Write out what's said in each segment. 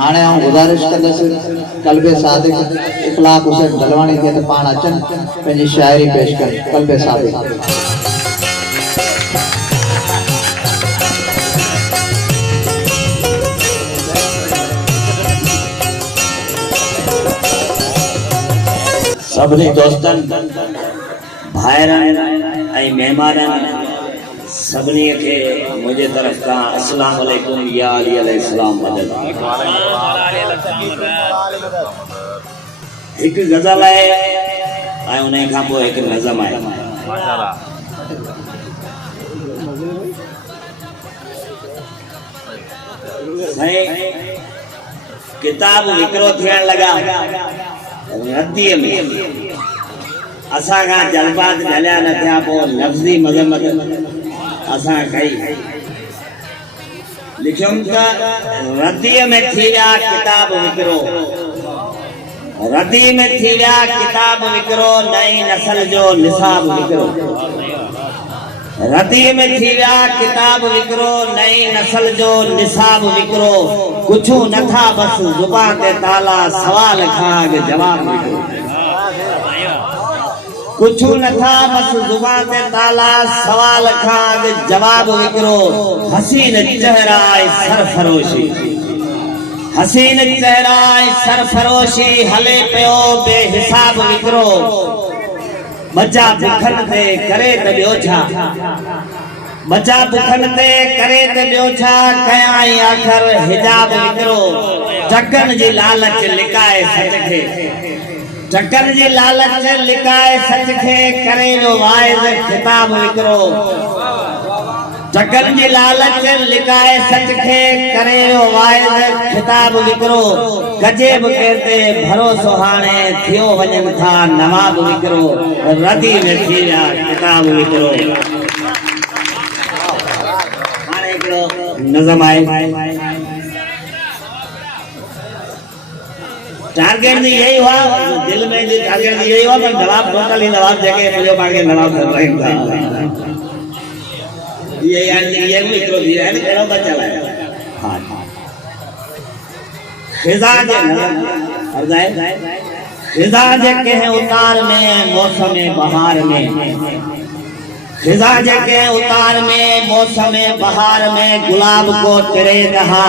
हाणे आऊं गुज़ारिश कंदुसि कल्बे सादिक इखलाक हुसैन दलवाणी खे त पाण अचनि पंहिंजी शाइरी पेश कनि। कल्बे सादिक सभी दोस्तन भाइरन ऐं मेहमानन सभिनी खे मुंहिंजे तरफ़ खां अस्सलाम वालेकुम या अली अलैहिस्सलाम मदद। हिकु गज़ल आहे ऐं उन खां पोइ हिकु नज़म आहे। किताब विकिरो थियण लॻा रद्दीअ में असां खां जज़्बात ढलिया न थिया, पोइ लफ़्ज़ी मज़म्मत असां कई। लिखियुमि त रद्दीअ में थी विया किताब विकिरो, रद्दी में थी विया किताब विकिरो, नई नस्ल जो निसाब विकिरो। रद्दी में थी विया किताब विकिरो, नई नस्ल जो निसाब विकिरो। कुझु नथा बस ज़ुबान ते ताला, सवाल खां जवाब विकिरो। कुझु नथा बस ज़ुबान ते ताला, सवाल खां जवाब विकिरो। हसीन चेहरा सरफरोशी, हसीन चेहरा सरफरोशी, हले पियो बेहिसाब विकिरो। बचा बुखन ते करे त ॿियो छा, बचा बुखन ते करे त ॿियो छा, कयां आख़िर हिजाब विकिरो। टकन जी लालच लिकाए सच खे, टकन जी लालच लिकाए सच खे, करे जो वाइज़ खिताब विकिरो। टकन जी लालच लिकाए सच खे, करे जो वाइज़ खिताब विकिरो। गजे बि केर ते भरोसो हाणे थियो वञनि था नवाब विकिरो। रदी में थी विया किताब विकिरो। हाणे हिकिड़ो नज़म आहे। टारगेट भी यही हुआ, दिल में टारगेट भी यही हुआ, पर नवाब टोटली नवाब जगह मुझे पाके नवाब इब्राहिम था। ये यार ये भी इतना दिया है ना, तेरा बच्चा है। हाँ खिजाज अर्ज़ाए खिजाज के उतार में मौसम बहार में, खिजाज के उतार में मौसम बहार में, गुलाब को तेरे रहा।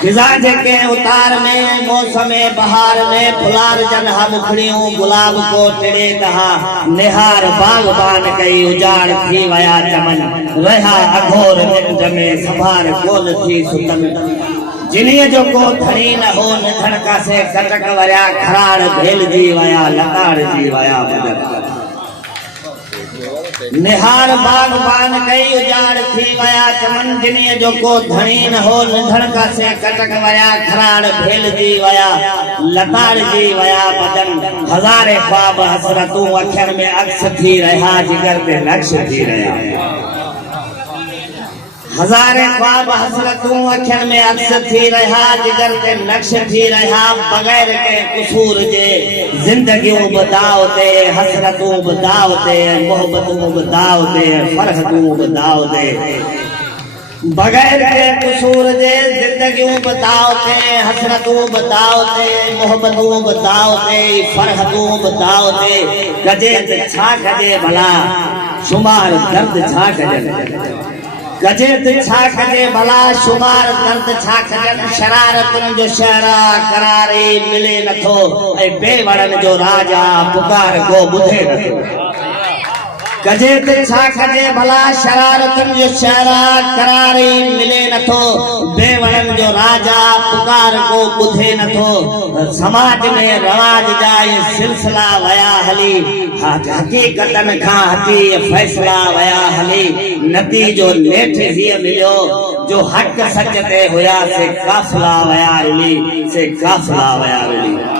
खिजाज के उतार में मौसम बहार में, फुलार जन्हा मुखड़ियों गुलाब को टिड़े दहा। निहार बागबान कई उजाड़ थी वया चमन, रहा अघोर निंड में संभार कोन थी सुतन। जिन्हीअ जो को धणी न हो निधण का से कटक वरिया, खराड़ भेल जी वया लताड़ जी वया बदन। निहार बागबान कई उजाड़ थी वया चमन, जिन्हीअ जो को धणी न हो निधण का से कटक वया, खराड़ भेल जी वया लताड़ जी वया बदन। हज़ारे ख्वाब हसरतूं अखियुनि में अक्स थी रहा, जिगर ते नक्श थी रहा। हज़ारे ख्वाब हसरतूं अखियुनि में अक्स थी रहा, जिगर ते नक्श थी रहा। बग़ैर के कुसूर जे ज़िंदगियूं बि दाव ते, हसरतूं बि दाव ते, मोहब्बतूं बि दाव ते, फ़रहतूं बि दाव ते। बग़ैर के कुसूर जे ज़िंदगियूं बि दाव ते, हसरतूं बि दाव ते, मोहब्बतूं बि दाव ते, फ़रहतूं बि दाव ते। कजे त छा कजे भला, शुमार दर्द छा कजनि, गजे ते छा कजे भला, शुमार दर्द छा कजनि। शरारतुनि जो शहरा करारे मिले नथो, ऐं बेवड़नि जो राजा पुकार को ॿुधे नथो। गजे ते छा कजे भला, शरारतुनि जो शहरा करारे मिले नथो, बेवड़नि जो राजा पुकार को ॿुधे नथो। समाज में रवाज जा सिलसिला वया हली, हकीकतन खां हटी फैसला वया हली। नतीजो नेठ हीअ मिलियो, जो हक़ सच ते हुया से काफ़िला वया हली, से काफ़िला वया हली।